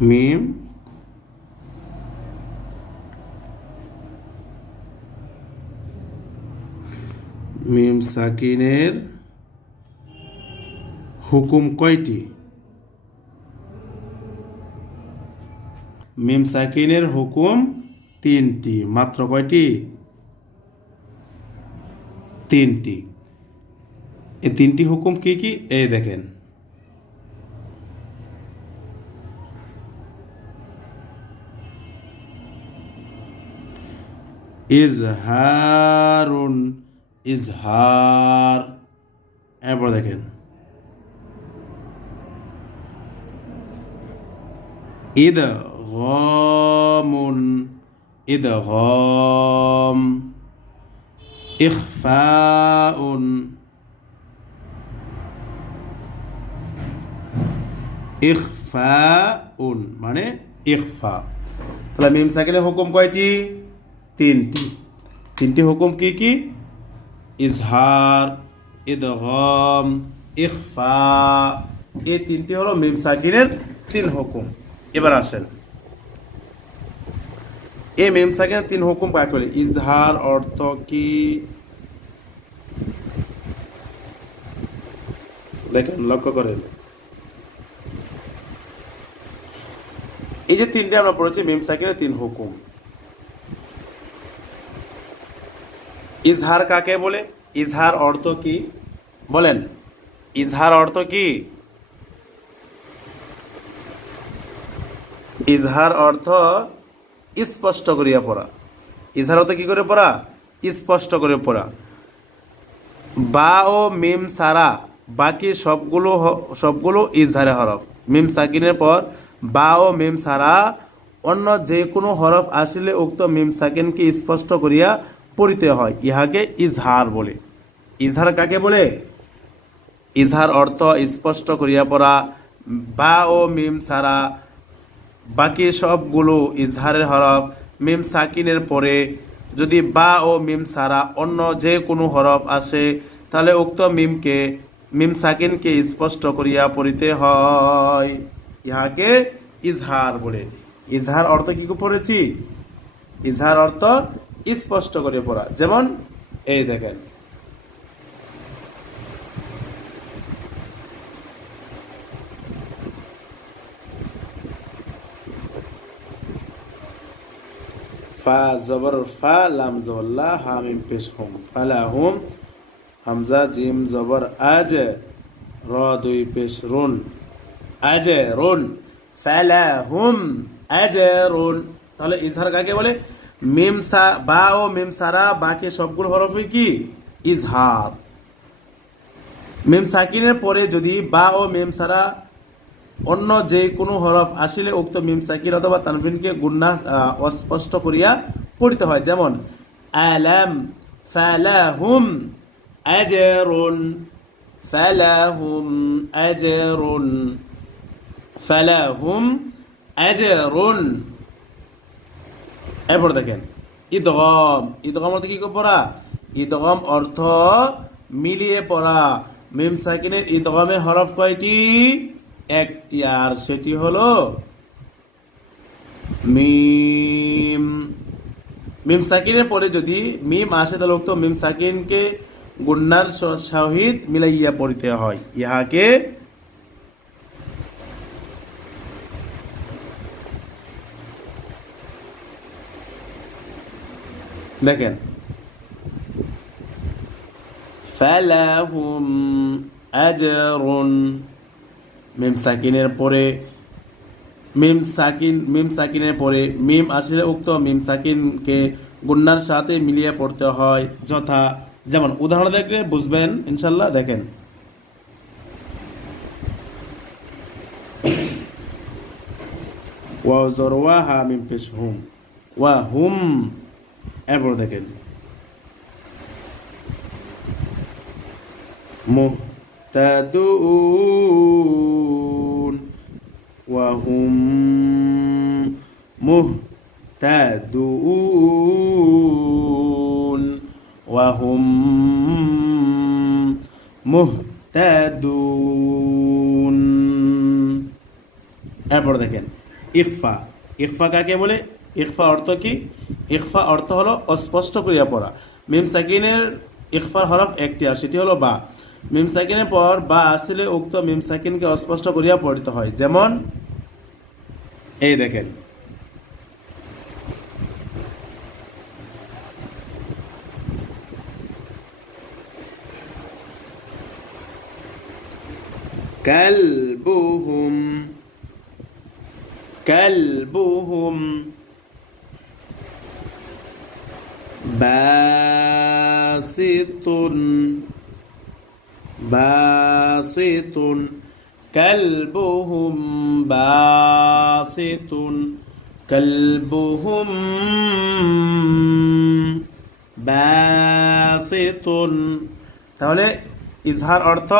মিম মিম সাকিনের হুকুম কয়টি? মিম সাকিনের হুকুম তিনটি, মাত্র কয়টি? তিনটি। এই তিনটি হুকুম কি কি? এই দেখেন। ইজহারুন, ইজহার। এরপর দেখেন। ঈদ গমুন ঈদ গম ইখফাউন। ইখফাউন মানে ইখফা। তাহলে মিম সাকিনের হুকুম কয়টি? তিনটি তিনটি হুকুম কি কি? ইজহার, ইদগম, ইখফা। এই তিনটি হলো মিম সাকিনের তিন হুকুম। এবার আসেন। এই মিম সাকিনের তিন হুকুম কাকে বলে? ইজহার অর্থ কি? দেখেন, লক্ষ্য করেন। এই যে তিনটে আমরা পড়েছি, মিম সাকিনের তিন হুকুম। ইজহার কাকে বলে? ইজহার অর্থ কি? বলেন। ইজহার অর্থ কি? ইজহার অর্থ স্পষ্ট করিয়া পড়া। ইজহার অর্থ কি করে পড়া? স্পষ্ট করে পড়া। বা ও মিম সারা, বাকি সবগুলো সবগুলো ইজহারে হরফ। মিম সাকিনের পর বা ও মিম সারা, অন্য যে কোনো হরফ আসলে উক্ত মিম সাকিনকে স্পষ্ট করিয়া পড়িতে হয়, ইহাকে ইজহার বলে। ইজহার কাকে বলে? ইজহার অর্থ স্পষ্ট করিয়া পড়া, বা ও মিম সারা, বাকি সবগুলো ইজহারের হরফ মিম সাকিনের পরে, যদি বা ও মিম সারা অন্য যে কোনো হরফ আসে, তাহলে উক্ত মিমকে, মিম সাকিনকে স্পষ্ট করিয়া পড়িতে হয়। ইহাকে ইজহার বলে। ইজহার অর্থ কি পড়েছি? ইজহার অর্থ স্পষ্ট করে পড়া। যেমন, এই দেখেন। ফা, জবর, ফা, লাম জবল্লা হামিম পেশ, হুম। ফালা, হুম, হামজা, জিম, জবর, আজ, র, দুই, পেশ, রুন। আজ, রুন। ফালা, হুম, আজ, রুন। তাহলে ইজহার কাকে বলে? মিম সা বা ও মিম সারা বাকি সবগুলো হরফই কি? ইজহার। মিম সাকিনের পরে যদি বা ও মিম সারা অন্য যে কোনো হরফ আসিলে উক্ত মিম সাকির অথবা তানভিনকে গুন্না অস্পষ্ট করিয়া পড়িতে হয়। যেমন, আলাম ফালাহুম আজরুন ফালাহুম আজরুন ফালাহুম আজরুন। এরপর দেখেন ঈদগম ঈদগম অর্থ কি পড়া? ঈদগম অর্থ মিলিয়ে পড়া। মিম সাকিনের ঈদগমের হরফ কয়টি? একটি, আর সেটি হলো মিম। মিম সাকিনের পরে যদি মিম আসে, তাহলে উক্ত মিম সাকিনকে গুন্নার সহিত মিলাইয়া পড়িতে হয়। ইহাকে দেখেন। ফালাহুম আজরুন। মিম সাকিনের পরে, মিম সাকিন, মিম সাকিনের পরে, মিম আসলে উক্ত মিম সাকিনকে গুন্নার সাথে মিলিয়ে পড়তে হয় যথা, যেমন উদাহরণ দেখলে বুঝবেন, ইনশাল্লাহ, দেখেন। ওয়া জরওয়া হা মিম পেশ হুম, ওয়া হুম এরপরে দেখেন। মুহতাদুন ওয়াহুম মুহতাদুন ওয়াহুম মুহতাদুন। এরপর দেখেন ইকফা ইকফা কাকে বলে? ইকফা অর্থ কি ইকফা অর্থ হলো অস্পষ্ট করিয়া পড়া মিম সাকিনের ইকফার হরফ একটি আর সেটি হলো বা মিম সাকিনের পর বা আসলে উক্ত মিম সাকিনকে অস্পষ্ট করিয়া পড়িতে হয় যেমন এই দেখেন كلبهم كلبهم باسط باسط كلبهم باسط كلبهم باسط তাহলে ইজহার অর্থ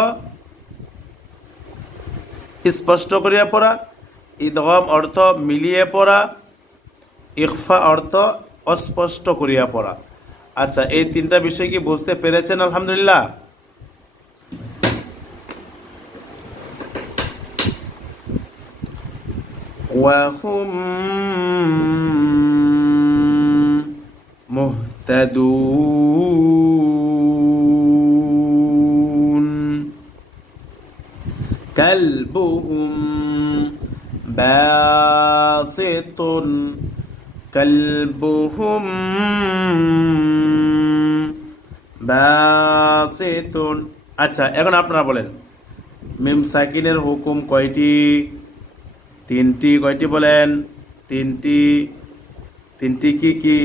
স্পষ্ট করিয়া পড়া ঈদগম অর্থ মিলিয়ে পড়া ইকফা অর্থ অস্পষ্ট করিয়া পড়া আচ্ছা এই তিনটা বিষয় কি বুঝতে পেরেছেন আলহামদুলিল্লাহ وهم مهتدون كلبهم باسط كلبهم باسط আচ্ছা এখন আপনারা বলেন মিম সাকিনের হুকুম কয়টি তিনটি কয়টি বলেন তিনটি তিনটি কি কি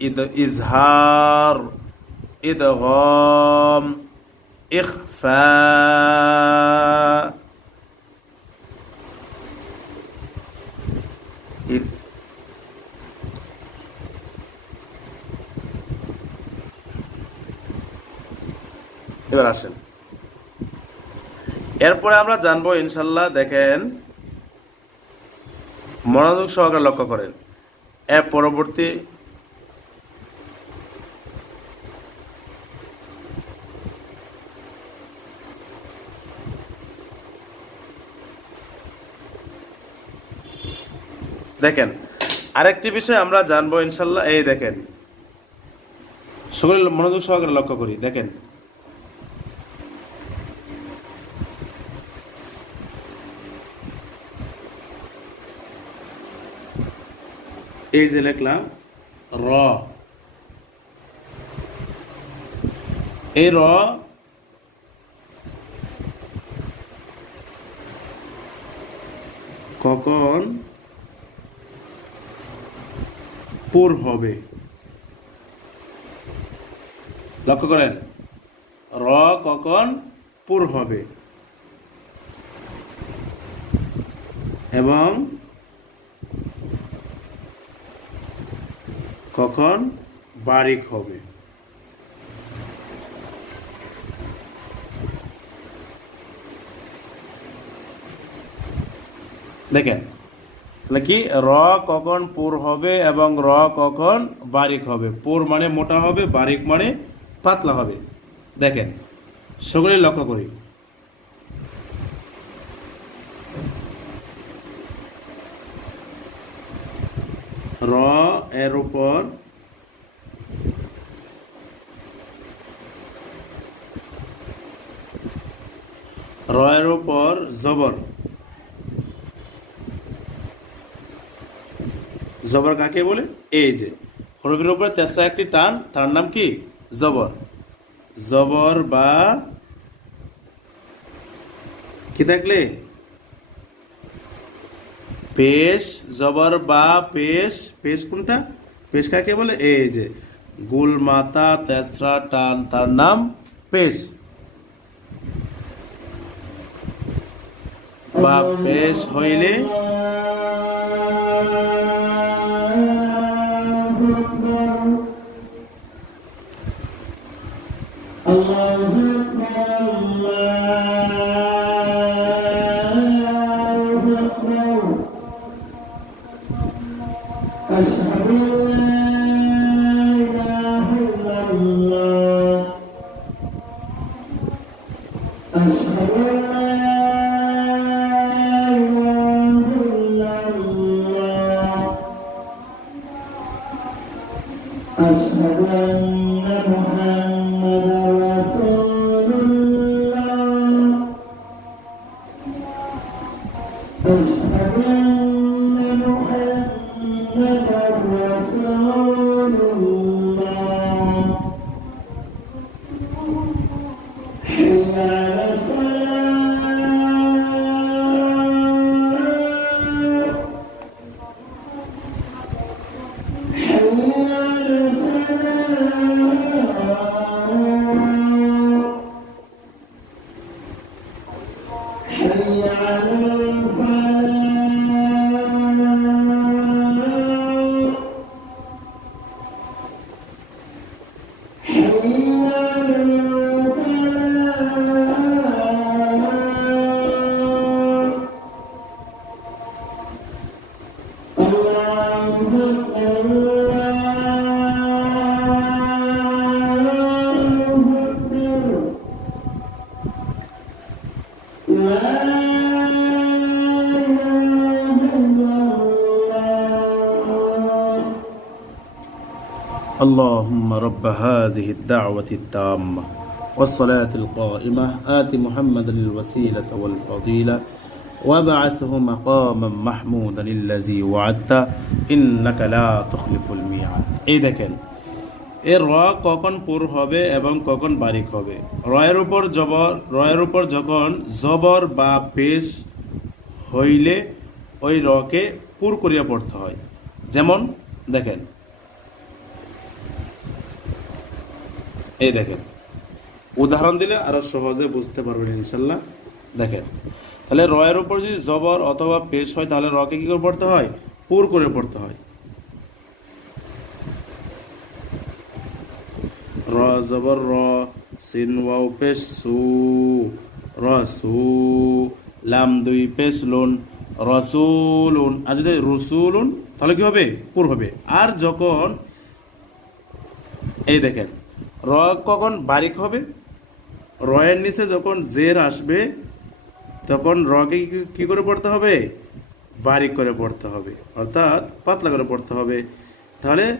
ইদ ইজহার ইদগম ইখফা এবার আসেন। এরপরে আমরা জানব, ইনশাল্লাহ, দেখেন, মনোযোগ সহকারে লক্ষ্য করেন। এর পরবর্তী দেখেন, আরেকটি বিষয় আমরা জানব, ইনশাল্লাহ, এই দেখেন সকলে মনোযোগ সহকারে লক্ষ্য করি। দেখেন এই যে লিখলাম, র। এই র কখন পুর হবে? লক্ষ্য করেন, র কখন পুর হবে? এবং কখন বারিক হবে। দেখেন, তাহলে কি? র কখন পুর হবে এবং র কখন বারিক হবে। পুর মানে মোটা হবে, বারিক মানে পাতলা হবে। দেখেন সকলে লক্ষ্য করি। র এর উপর র এর উপর জবর। জবর কাকে বলে? এই যে। হরফের উপরে তেসরা একটি টান, তার নাম কি? জবর। জবর বা কি থাকলে? পেশ, জবর বা পেশ পেশ কোনটা? পেশ কাকে বলে? এই যে, গুল মাতা তেসরা টান, তার নাম পেশ। বা পেশ হইলে اللهم رب هذه الدعوة التامة والصلاة القائمة آت محمدا الوسيلة والفضيلة وبعثه مقاما محمودا الذي وعدت إنك لا تخلف الميعاد এই দেখেন এর র কখন পুর হবে এবং কখন বারিক হবে রয়ের উপর জবর রয়ের উপর যখন জবর বা পেশ হইলে ওই রকে পুর করিয়া পড়তে হয় যেমন দেখেন এই দেখেন। উদাহরণ দিলে আরও সহজে বুঝতে পারবেন ইনশাল্লাহ। দেখেন। তাহলে রয়ের উপর যদি জবর অথবা পেশ হয়, তাহলে রকে কি করে পড়তে হয়? পুর করে পড়তে হয়। র, জবর, র, সিন, ওয়াও, পেশ, সু, র, সু, লাম, দুই, পেশ, লুন, রসুলুন। আর যদি রসুলুন, তাহলে কি হবে? পুর হবে। আর যখন, এই দেখেন র কখন বারিক হবে? রয়ের নিচে যখন জের আসবে, তখন রকে কি- করে পড়তে হবে? বারিক করে পড়তে হবে। অর্থাৎ পাতলা করে পড়তে হবে। তাহলে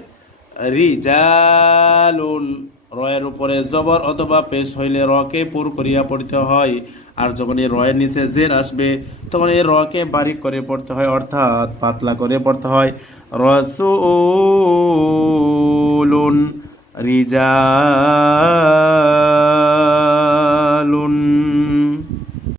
রিজালুন রয়ের উপরে জবর অথবা পেশ হইলে রকে পুর করিয়া পড়তে হয়। আর যখন এই রয়ের নিচে জের আসবে, তখন এই রকে বারিক করে পড়তে হয়। অর্থাৎ পাতলা করে পড়তে হয়। রসুলুন রিজাল